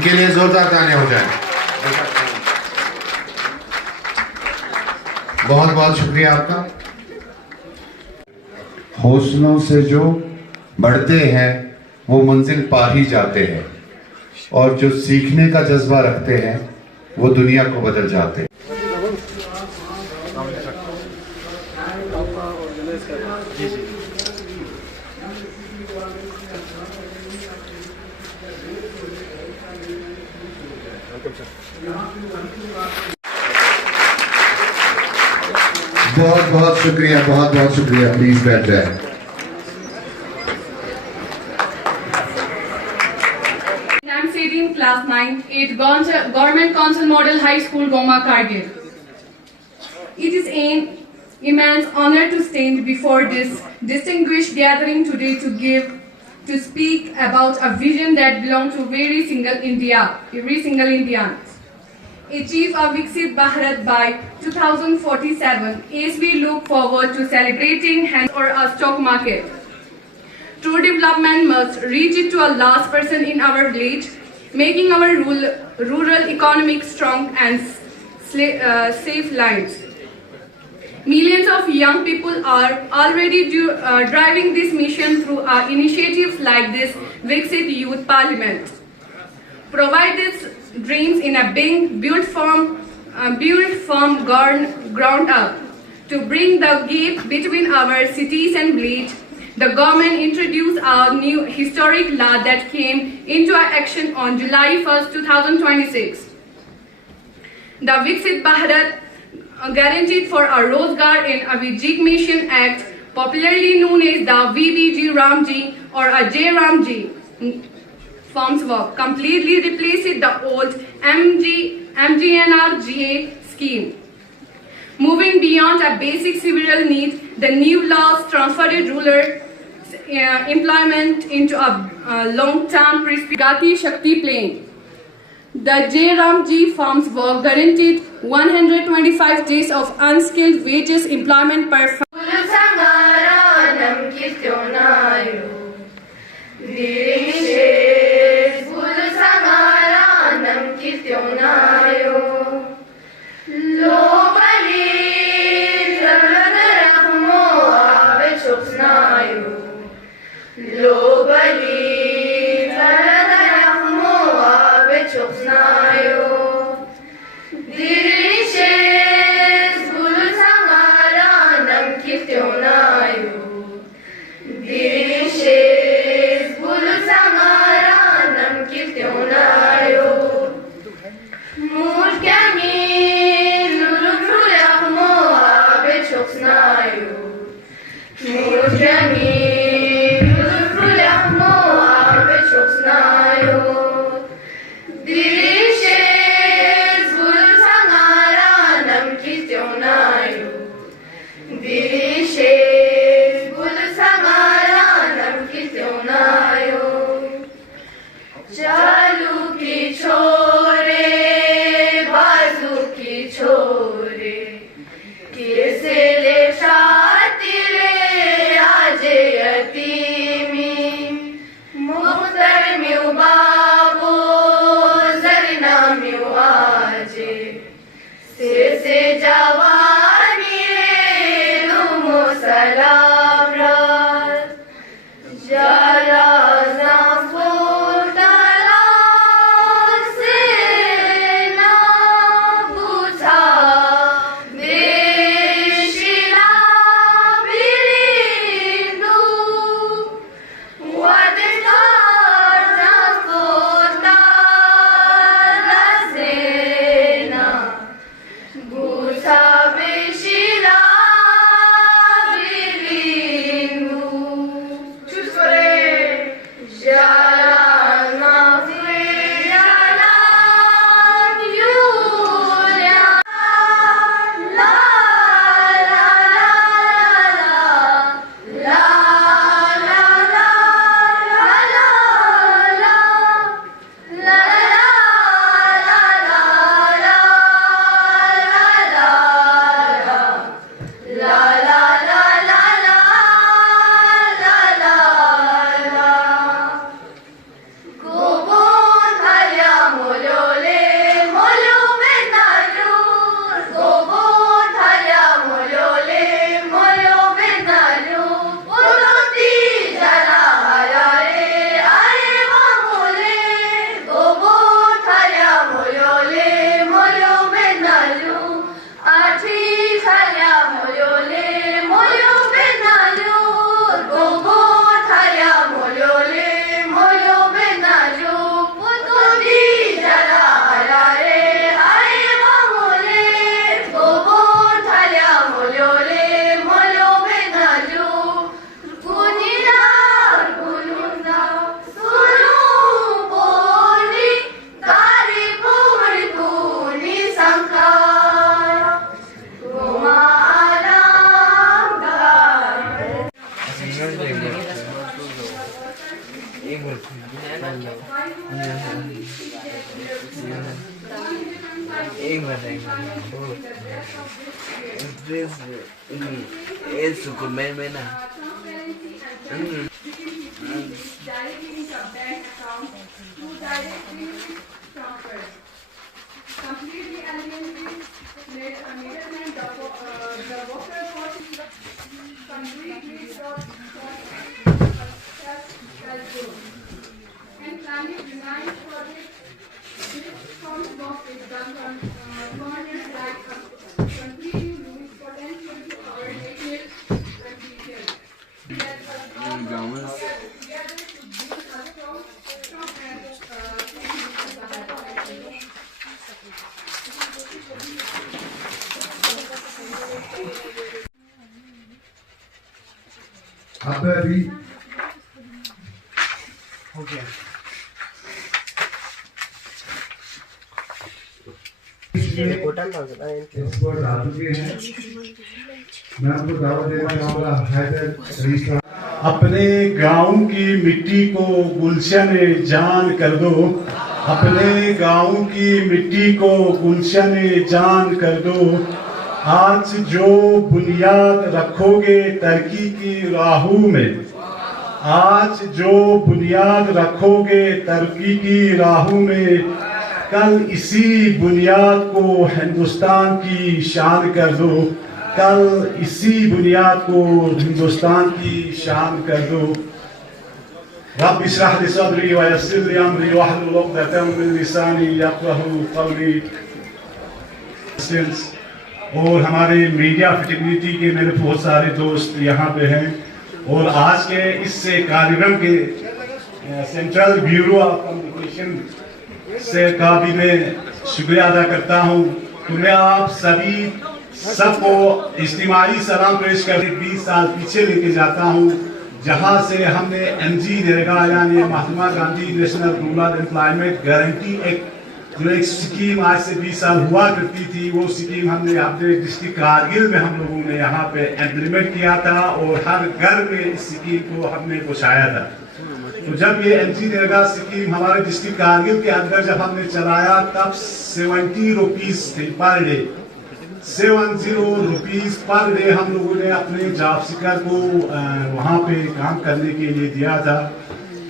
इनके लिए जोरदार तालियां हो जाए। बहुत बहुत शुक्रिया आपका। हौसलों से जो बढ़ते हैं वो मंजिल पा ही जाते हैं, और जो सीखने का जज्बा रखते हैं वो दुनिया को बदल जाते हैं। बहुत बहुत शुक्रिया, बहुत बहुत शुक्रिया। प्लीज बैठ जाए। Class 9, 8 Government Council Model High School, Goma, Kargil. It is an immense honor to stand before this distinguished gathering today to speak about a vision that belongs to every single Indian. Achieve a Viksit Bharat by 2047 as we look forward to celebrating hands or a stock market. True development must reach it to a last person in our village, making our rural economic strong and safe lives. Millions of young people are already driving this mission through initiatives like this Viksit Youth Parliament. Provide these dreams in a built from ground up. To bring the gap between our cities and village, the government introduced a new historic law that came into action on July 1st, 2026. The Viksit Bharat Guaranteed for a Rozgar and Avijik Mission Act, popularly known as the VBG Ramji or a J Ramji forms work, completely replaced the old MGNRGA scheme. Moving beyond a basic civil need, the new laws transferred rural employment into a long-term Gati Shakti plan. The J Ramji farms work guaranteed 125 days of unskilled wages employment per एक minute please ये सुकुमेर में ना directly into a bank account to directly transfer. Completely eliminating middleman, the worker force completely and planning design project. This comes off is done on corners like completely lose potential to our native condition. अभी हो गया मैं आपको दावा देना चाहूँगा हैदर अपने गांव की मिट्टी को गुलशन जान कर दो, अपने गांव की मिट्टी को गुलशन जान कर दो। आज जो बुनियाद रखोगे तरक्की की राहों में, आज जो बुनियाद रखोगे तरक्की की राहों में, कल इसी बुनियाद को हिंदुस्तान की शान कर दो, कल इसी बुनियाद को हिंदुस्तान की शान कर दो। रब इश्रह ली सदरी व यस्सिर ली अमरी वहलुल उक़दतम मिन लिसानी यफ़क़हू क़ौली। और हमारे मीडिया फ्रेटर्निटी के मेरे बहुत सारे दोस्त यहाँ पे हैं और आज के इस कार्यक्रम के सेंट्रल ब्यूरो ऑफ कम्युनिकेशन से का भी मैं शुक्रिया अदा करता हूँ। तो मैं आप सभी सबको इज्तिमाई सलाम पेश कर 20 साल पीछे लेके जाता हूँ, जहाँ से हमने MGNREGA यानी Mahatma Gandhi national rural employment guarantee act जो एक स्कीम आज से 20 साल हुआ करती थी, वो स्कीम हमने अपने डिस्ट्रिक्ट कारगिल में हम लोगों ने यहाँ पे इम्प्लीमेंट किया था और हर घर में इस स्कीम को हमने पहुँचाया था। तो जब ये MGNREGA स्कीम हमारे डिस्ट्रिक्ट कारगिल के अंदर जब हमने चलाया तब 70 रुपीज थे per day, 70 rupees per day हम लोगों ने अपने जॉब सीकर को वहाँ पे काम करने के लिए दिया था।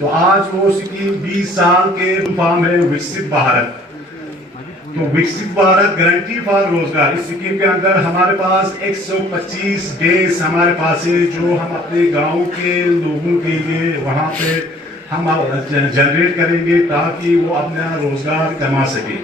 तो आज वो स्कीम 20 साल के फॉर्म है विकसित भारत। तो विकसित भारत गारंटी फॉर रोजगार इस स्कीम के अंदर हमारे पास 125 डेज हमारे पास है जो हम अपने गांव के लोगों के लिए वहाँ पे हम जनरेट करेंगे ताकि वो अपना रोजगार कमा सके।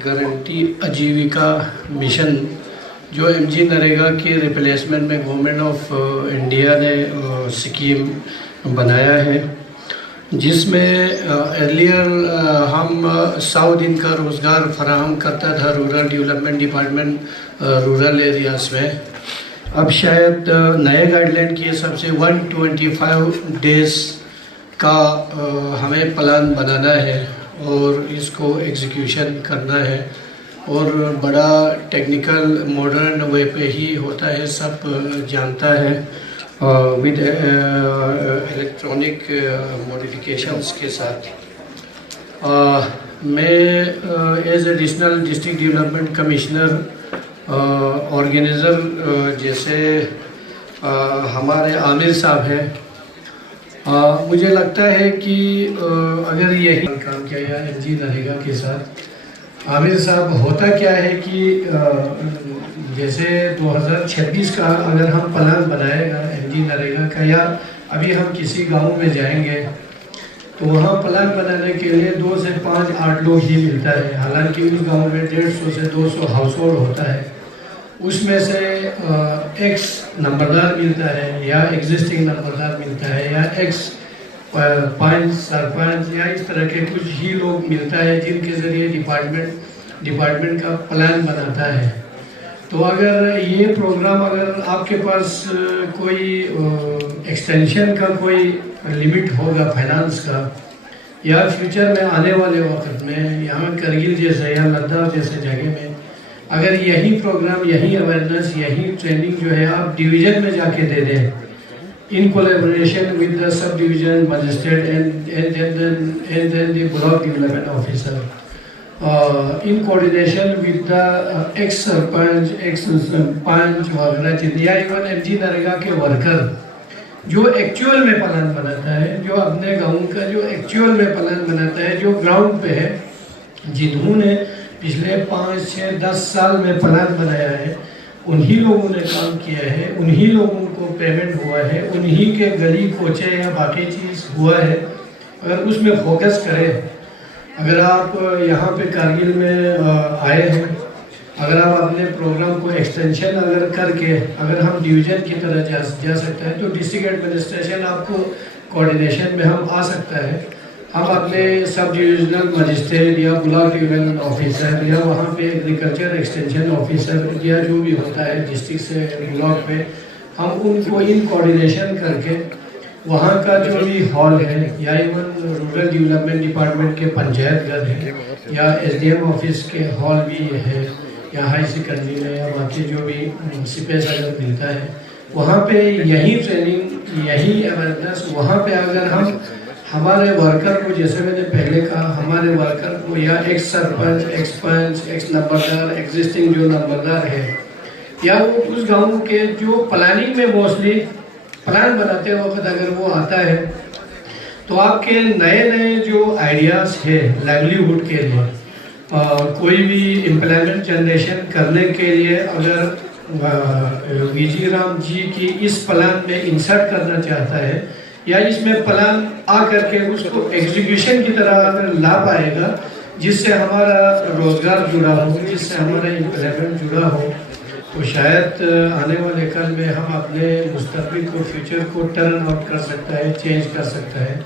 गारंटी आजीविका मिशन जो एमजी नरेगा के रिप्लेसमेंट में गवर्नमेंट ऑफ इंडिया ने स्कीम बनाया है, जिसमें अर्लियर हम 100 दिन का रोज़गार फराहम करता था rural development department rural areas में। अब शायद नए गाइडलाइन के हिसाब से 125 डेज़ का हमें प्लान बनाना है और इसको एग्जीक्यूशन करना है, और बड़ा टेक्निकल मॉडर्न वे पे ही होता है, सब जानता है, विद इलेक्ट्रॉनिक मॉडिफिकेशंस के साथ। मैं as additional district development commissioner organiser जैसे हमारे आमिर साहब हैं, मुझे लगता है कि अगर यही काम किया गया एमजी नरेगा के साथ, आमिर साहब होता क्या है कि जैसे 2026 का अगर हम प्लान बनाएगा एमजी नरेगा का, या अभी हम किसी गांव में जाएंगे तो वहाँ प्लान बनाने के लिए 2 से 5 8 लोग ही मिलता है। हालांकि उस गांव में 150 से 200 हाउस होल्ड होता है, उसमें से एक्स नंबरदार मिलता है या एग्जिस्टिंग नंबरदार मिलता है या एक्स पंच सरपंच या इस तरह के कुछ ही लोग मिलता है जिनके ज़रिए डिपार्टमेंट का प्लान बनाता है। तो अगर ये प्रोग्राम अगर आपके पास कोई एक्सटेंशन का कोई लिमिट होगा फाइनेंस का, या फ्यूचर में आने वाले वक्त में यहाँ करगिल जैसे या लद्दाख जैसे जगह में अगर यही प्रोग्राम, यही अवेयरनेस, यही ट्रेनिंग जो है आप डिवीज़न में जाके दे दें in collaboration with the sub-division magistrate and then the block development officer, in coordination with the ex-सरपंच, ex-पंच वगैरह, या इवन एमजी नरेगा के वर्कर जो एक्चुअल में प्लान बनाता है, जो अपने गाँव का जो एक्चुअल में प्लान बनाता है, जो ग्राउंड पे है, जिन्होंने पिछले 5, 6, 10 साल में प्लान बनाया है, उन्हीं लोगों ने काम किया है, उन्हीं लोगों को पेमेंट हुआ है, उन्हीं के गली कोचे या बाकी चीज़ हुआ है। अगर उसमें फोकस करें, अगर आप यहाँ पे कारगिल में आए हैं, अगर आप अपने प्रोग्राम को एक्सटेंशन अगर करके अगर हम डिवीज़न की तरह जा सकते हैं, तो डिस्ट्रिक्ट एडमिनिस्ट्रेशन आपको कोऑर्डिनेशन में हम आ सकता है। हम अपने सब डिविजनल मजिस्ट्रेट या ब्लॉक डेवलपमेंट ऑफिसर या वहाँ पे एग्रीकल्चर एक्सटेंशन ऑफिसर या जो भी होता है डिस्ट्रिक्ट से ब्लॉक पे, हम उनको इन कोऑर्डिनेशन करके वहाँ का जो भी हॉल है या इवन रूरल डेवलपमेंट डिपार्टमेंट के पंचायत घर है या एसडीएम ऑफिस के हॉल भी है या हाई सेकेंडरी में या बाकी जो भी स्पेस अगर मिलता है, वहाँ पे यही ट्रेनिंग, यही अवेयरनेस, वहाँ पे अगर हम हमारे वर्कर को, जैसे मैंने पहले कहा, हमारे वर्कर को या एक्स सरपंच, एक्स पंच, एक्स नंबरदार, एग्जिस्टिंग जो नंबरदार है, या वो उस गांव के जो प्लानिंग में मोस्टली प्लान बनाते वक्त अगर वो आता है, तो आपके नए नए जो आइडियाज़ है लाइवलीहुड के लिए, कोई भी एम्प्लॉयमेंट जनरेशन करने के लिए अगर वीजी राम जी की इस प्लान में इंसर्ट करना चाहता है या इसमें प्लान आ करके उसको एग्जीक्यूशन की तरह अगर ला पाएगा, जिससे हमारा रोज़गार जुड़ा हो, जिससे हमारा एम्प्लॉयमेंट जुड़ा हो, तो शायद आने वाले कल में हम अपने मुस्तकबिल को, फ्यूचर को टर्न आउट कर सकता है, चेंज कर सकता है।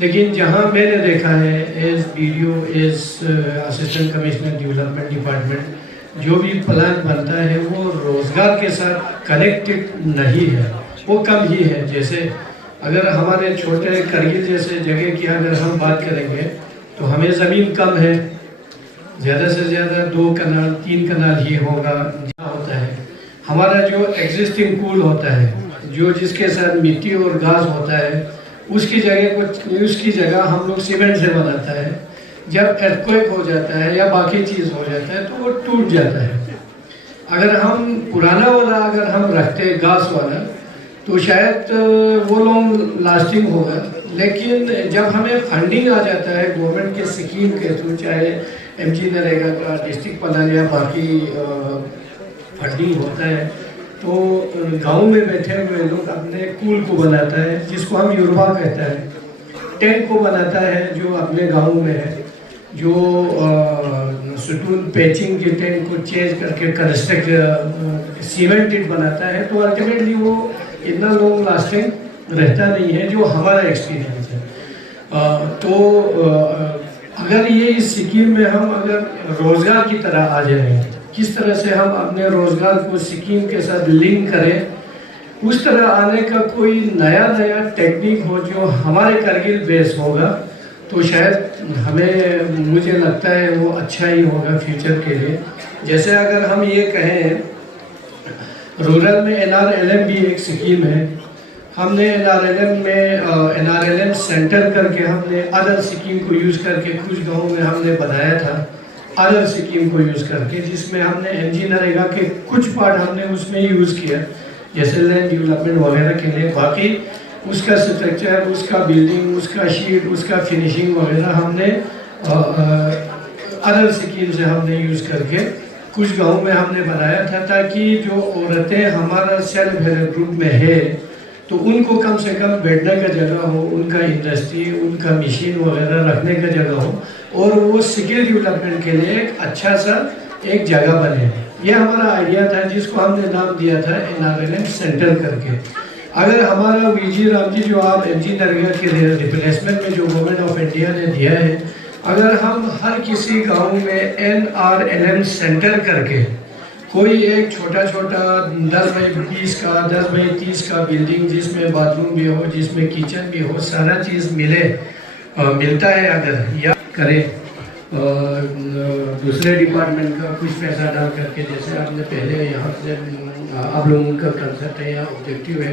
लेकिन जहाँ मैंने देखा है as BDO, as assistant commissioner development department, जो भी प्लान बनता है वो रोज़गार के साथ कनेक्टेड नहीं है, वो कम ही है। जैसे अगर हमारे छोटे करगिल जैसे जगह की अगर हम बात करेंगे तो हमें ज़मीन कम है, ज़्यादा से ज़्यादा 2 कनाल 3 कनाल ही होगा होता है। हमारा जो एग्जिस्टिंग पूल होता है, जो जिसके साथ मिट्टी और घास होता है, उसकी जगह हम लोग सीमेंट से बनाता है। जब अर्थक्वेक हो जाता है या बाकी चीज़ हो जाता है तो वो टूट जाता है। अगर हम पुराना वाला अगर हम रखते घास वाला, तो शायद वो लॉन्ग लास्टिंग होगा। लेकिन जब हमें फंडिंग आ जाता है गवर्नमेंट के स्कीम के थ्रू, चाहे एमजी नरेगा का, डिस्ट्रिक्ट प्लान या बाकी फंडिंग होता है, तो गांव में बैठे हुए लोग अपने कूल को बनाता है, जिसको हम युरबा कहता है, टेंट को बनाता है जो अपने गांव में है, जो सुटून पैचिंग के टैंक को चेंज करके कंस्ट्रक्ट सीमेंटेड बनाता है, तो अल्टीमेटली वो इतना लॉन्ग लास्टिंग रहता नहीं है, जो हमारा एक्सपीरियंस है। अगर ये इस स्कीम में हम अगर रोज़गार की तरह आ जाए, किस तरह से हम अपने रोज़गार को स्कीम के साथ लिंक करें, उस तरह आने का कोई नया टेक्निक हो जो हमारे करगिल बेस होगा, तो शायद मुझे लगता है वो अच्छा ही होगा फ्यूचर के लिए। जैसे अगर हम ये कहें, रूरल में NRLM भी एक स्कीम है, हमने NRLM में NRLM सेंटर करके हमने अदर स्कीम को यूज़ करके कुछ गाँव में हमने बनाया था, अदर स्कीम को यूज़ करके, जिसमें हमने MG नरेगा के कुछ पार्ट हमने उसमें यूज़ किया, जैसे लैंड डेवलपमेंट वगैरह के लिए। बाकी उसका स्ट्रक्चर, उसका बिल्डिंग, उसका शीट, उसका फिनिशिंग वगैरह हमने अदर स्कीम से हमने यूज़ करके कुछ गाँव में हमने बनाया था, ताकि जो औरतें हमारा सेल्फ हेल्प ग्रुप में है तो उनको कम से कम बैठने का जगह हो, उनका इंडस्ट्री, उनका मशीन वगैरह रखने का जगह हो, और वो स्किल डेवलपमेंट के लिए एक अच्छा सा एक जगह बने। ये हमारा आइडिया था, जिसको हमने नाम दिया था NRLM सेंटर करके। अगर हमारा VG राम जी जो आप MG नरेगा के रिप्लेसमेंट में जो गवर्नमेंट ऑफ इंडिया ने दिया है, अगर हम हर किसी गांव में NRLM सेंटर करके कोई एक छोटा 10 बाई 20 का, 10 बाई 30 का बिल्डिंग, जिसमें बाथरूम भी हो, जिसमें किचन भी हो, सारा चीज़ मिलता है, अगर या करें दूसरे डिपार्टमेंट का कुछ पैसा डाल करके, जैसे आपने पहले यहाँ से आप लोगों का कंसेप्ट है या ऑब्जेक्टिव है,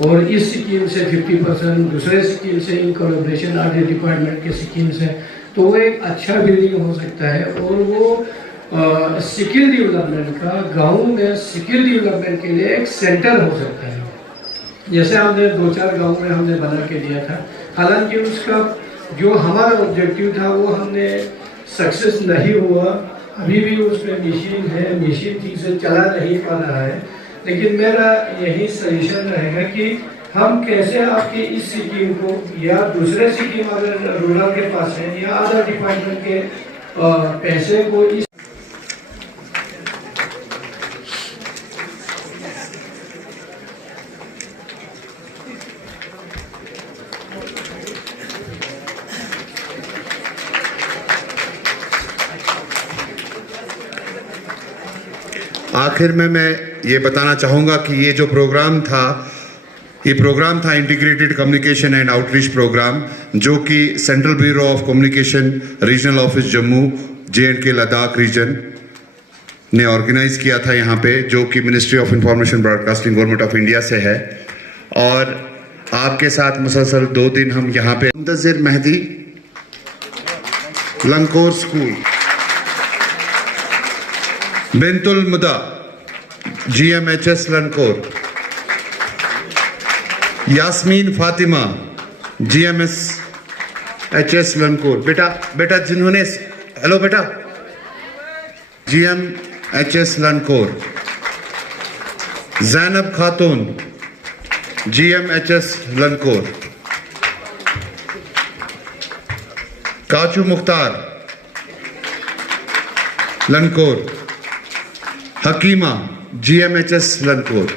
और इस स्कीम से 50%, दूसरे स्कीम से इन कोलैबोरेशन आर्ट डिपार्टमेंट के स्कीम से, तो वो एक अच्छा बिल्डिंग हो सकता है। और वो स्किल डेवलपमेंट का गाँव में स्किल डेवलपमेंट के लिए एक सेंटर हो सकता है। जैसे हमने 2-4 गाँव में हमने बना के दिया था, हालांकि उसका जो हमारा ऑब्जेक्टिव था वो हमने सक्सेस नहीं हुआ, अभी भी उसमें मशीन है, मशीन ठीक से चला नहीं पा रहा है। लेकिन मेरा यही सजेशन रहेगा कि हम कैसे आपके इस स्कीम को, या दूसरे स्कीम अगर रूरल के पास है, या अदर डिपार्टमेंट के पैसे को इस आखिर में मैं ये बताना चाहूँगा कि ये जो प्रोग्राम था integrated communication and outreach programme, जो कि central bureau of communication regional office Jammu J&K Ladakh region ने ऑर्गेनाइज किया था यहाँ पे, जो कि ministry of information broadcasting government of India से है। और आपके साथ मुसलसल 2 दिन हम यहाँ पे मुंतज़िर मेहदी लंकोर स्कूल, बिंतुल मुदा GMHS लंकोर, यास्मीन फातिमा GMHS लंकोर, बेटा जिन्होंने, हेलो बेटा, GMHS लंकोर, जैनब खातून GMHS लंकोर, काचू मुख्तार लंकोर, हकीमा GMHS लंकोर।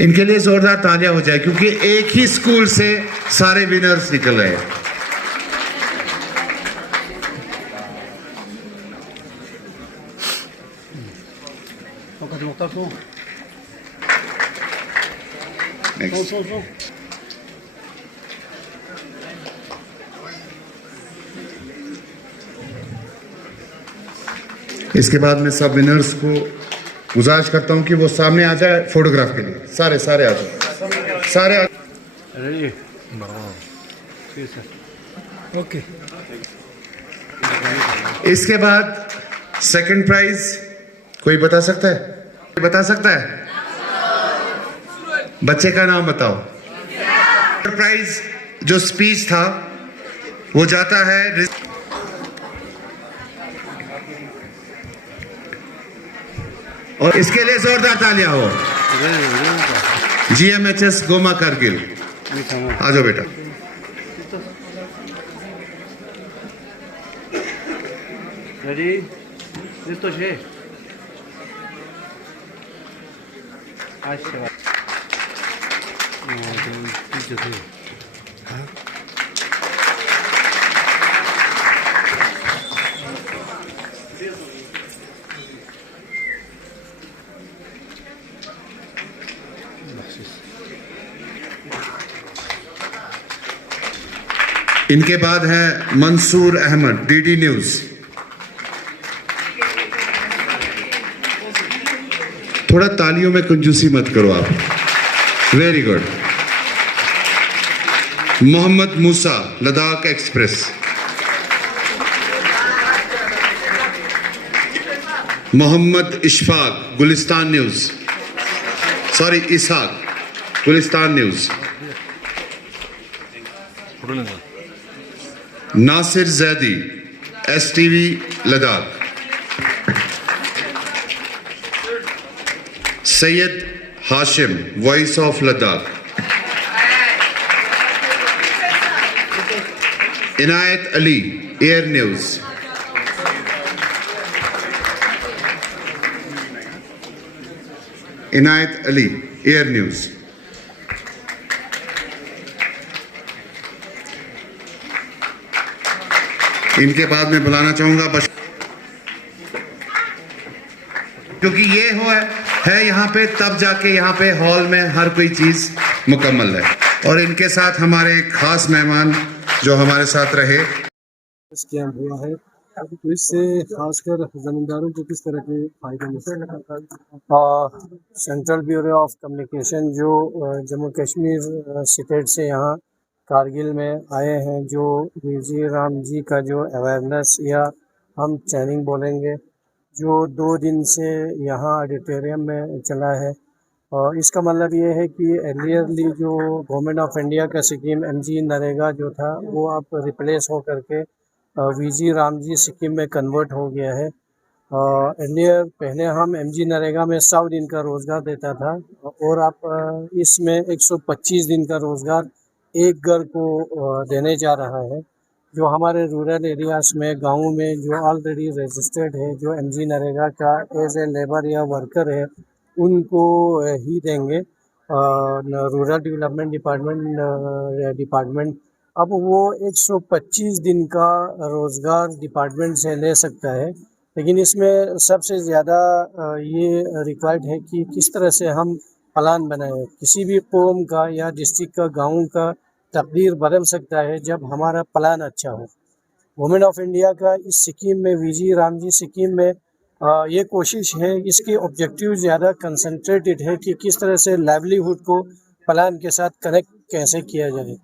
इनके लिए जोरदार तालियां हो जाए, क्योंकि एक ही स्कूल से सारे विनर्स निकल रहे हैं। इसके बाद मैं सब विनर्स को गुजारिश करता हूं कि वो सामने आ जाए फोटोग्राफ के लिए। सारे आ जाओ, सारे ओके। इसके बाद सेकंड प्राइज कोई बता सकता है? बच्चे का नाम बताओ। प्राइज जो स्पीच था वो जाता है, और इसके लिए जोरदार तालियां हो। GMHS गोमा कारगिल, आ जाओ बेटा। Ready? Listo się. 아씨. 진짜 돼. इनके बाद है मंसूर अहमद, डीडी न्यूज। थोड़ा तालियों में कंजूसी मत करो आप। Very good. Mohammad Musa, Ladakh express. Mohammad Ishfaq, Gulistan news. Sorry, Ishaq, Gulistan news. Nasir Zaidi, STV Ladakh. Syed Hashim, voice of Ladakh. Inayat Ali, air news. Inayat Ali, air news. इनके बाद मैं बुलाना चाहूंगा बस, क्योंकि ये है यहाँ पे, तब जाके यहाँ पे हॉल में हर कोई चीज मुकम्मल है। और इनके साथ हमारे खास मेहमान जो हमारे साथ रहे। स्कैम हुआ है, तो इससे खासकर ज़मींदारों को किस तरह के फायदे मिल सकते हैं? सेंट्रल ब्यूरो ऑफ कम्युनिकेशन जो जम्मू कश्मीर स्टेट से यहाँ कारगिल में आए हैं, जो वीजी राम जी का जो अवेयरनेस या हम ट्रेनिंग बोलेंगे, जो 2 दिन से यहाँ ऑडिटोरियम में चला है। और इसका मतलब ये है कि अर्लियरली जो गवर्नमेंट ऑफ इंडिया का स्कीम एमजी नरेगा जो था, वो अब रिप्लेस हो करके वीजी राम जी स्कीम में कन्वर्ट हो गया है। अर्लियर पहले हम एमजी नरेगा में 100 दिन का रोज़गार देता था, और अब इसमें 125 दिन का रोज़गार एक घर को देने जा रहा है। जो हमारे रूरल एरियाज़ में, गाँव में जो ऑलरेडी रजिस्टर्ड है, जो एमजी नरेगा का एज ए लेबर या वर्कर है, उनको ही देंगे रूरल डेवलपमेंट डिपार्टमेंट। अब वो 125 दिन का रोज़गार डिपार्टमेंट से ले सकता है, लेकिन इसमें सबसे ज़्यादा ये रिक्वायर्ड है कि किस तरह से हम प्लान बनाए। किसी भी कौम का या डिस्ट्रिक्ट का, गांव का तकदीर बदल सकता है जब हमारा प्लान अच्छा हो। गवर्नमेंट ऑफ इंडिया का इस स्कीम में, वीजी राम जी स्कीम में, ये कोशिश है, इसके ऑब्जेक्टिव ज़्यादा कंसंट्रेटेड है कि किस तरह से लाइवलीहुड को प्लान के साथ कनेक्ट कैसे किया जाए।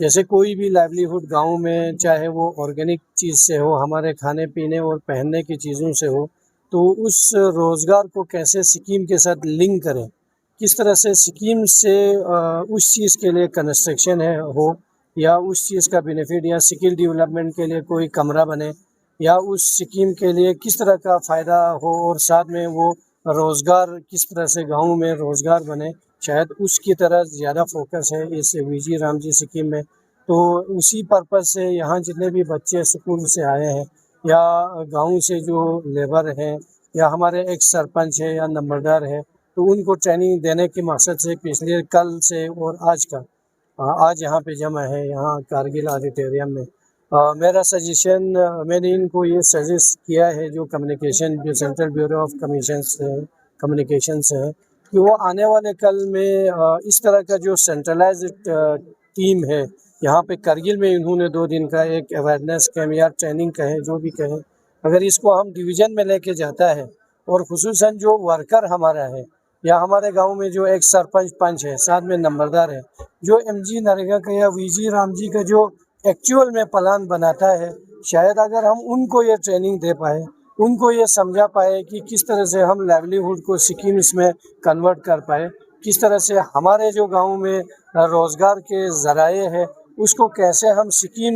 जैसे कोई भी लाइवलीहुड गांव में, चाहे वो ऑर्गेनिक चीज़ से हो, हमारे खाने पीने और पहनने की चीज़ों से हो, तो उस रोज़गार को कैसे स्कीम के साथ लिंक करें, किस तरह से स्कीम से उस चीज़ के लिए कंस्ट्रक्शन हो, या उस चीज़ का बेनिफिट या स्किल डेवलपमेंट के लिए कोई कमरा बने, या उस स्कीम के लिए किस तरह का फ़ायदा हो, और साथ में वो रोज़गार किस तरह से गाँव में रोज़गार बने, शायद उसकी तरह ज़्यादा फोकस है इस वीजी राम जी स्कीम में। तो उसी पर्पज़ से यहाँ जितने भी बच्चे स्कूल से आए हैं, या गाँव से जो लेबर हैं, या हमारे एक सरपंच है या नंबरदार है, तो उनको ट्रेनिंग देने के मकसद से पिछले कल से और आज यहाँ पे जमा है, यहाँ कारगिल ऑडिटोरियम में। मेरा सजेशन, मैंने इनको ये सजेस्ट किया है, जो कम्युनिकेशन, जो सेंट्रल ब्यूरो ऑफ कम्युनिकेशन से है, कि वो आने वाले कल में इस तरह का जो सेंट्रलाइज्ड टीम है, यहाँ पे कारगिल में इन्होंने 2 दिन का एक अवेयरनेस कैम्प या ट्रेनिंग कहे, जो भी कहें, अगर इसको हम डिवीज़न में लेके जाता है, और खुसूसन जो वर्कर हमारा है, या हमारे गांव में जो एक सरपंच पंच है, साथ में नंबरदार है, जो एमजी नरेगा का या वीजी राम जी का जो एक्चुअल में प्लान बनाता है, शायद अगर हम उनको ये ट्रेनिंग दे पाए, उनको ये समझा पाए कि किस तरह से हम लाइवलीहुड को स्कीम्स में कन्वर्ट कर पाए, किस तरह से हमारे जो गांव में रोज़गार के ज़राए हैं, उसको कैसे हम स्कीम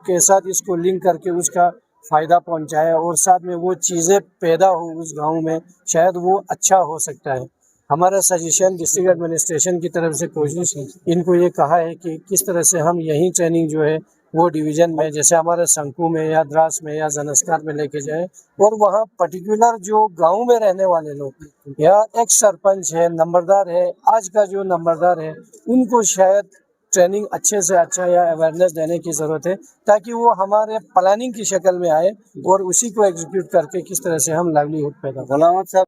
के साथ इसको लिंक करके उसका फ़ायदा पहुंचाए, और साथ में वो चीज़ें पैदा हो उस गांव में, शायद वो अच्छा हो सकता है। हमारा सजेशन डिस्ट्रिक्ट एडमिनिस्ट्रेशन की तरफ से कोशिश इनको ये कहा है कि किस तरह से हम यही ट्रेनिंग जो है वो डिवीज़न में, जैसे हमारे शंकु में या द्रास में या जनस्कार में लेके जाए, और वहाँ पर्टिकुलर जो गांव में रहने वाले लोग या एक्स सरपंच है, नंबरदार है, आज का जो नंबरदार है, उनको शायद ट्रेनिंग अच्छे से अच्छा या अवेयरनेस देने की ज़रूरत है, ताकि वो हमारे प्लानिंग की शक्ल में आए और उसी को एग्जीक्यूट करके किस तरह से हम लाइवलीहुड पैदा करें।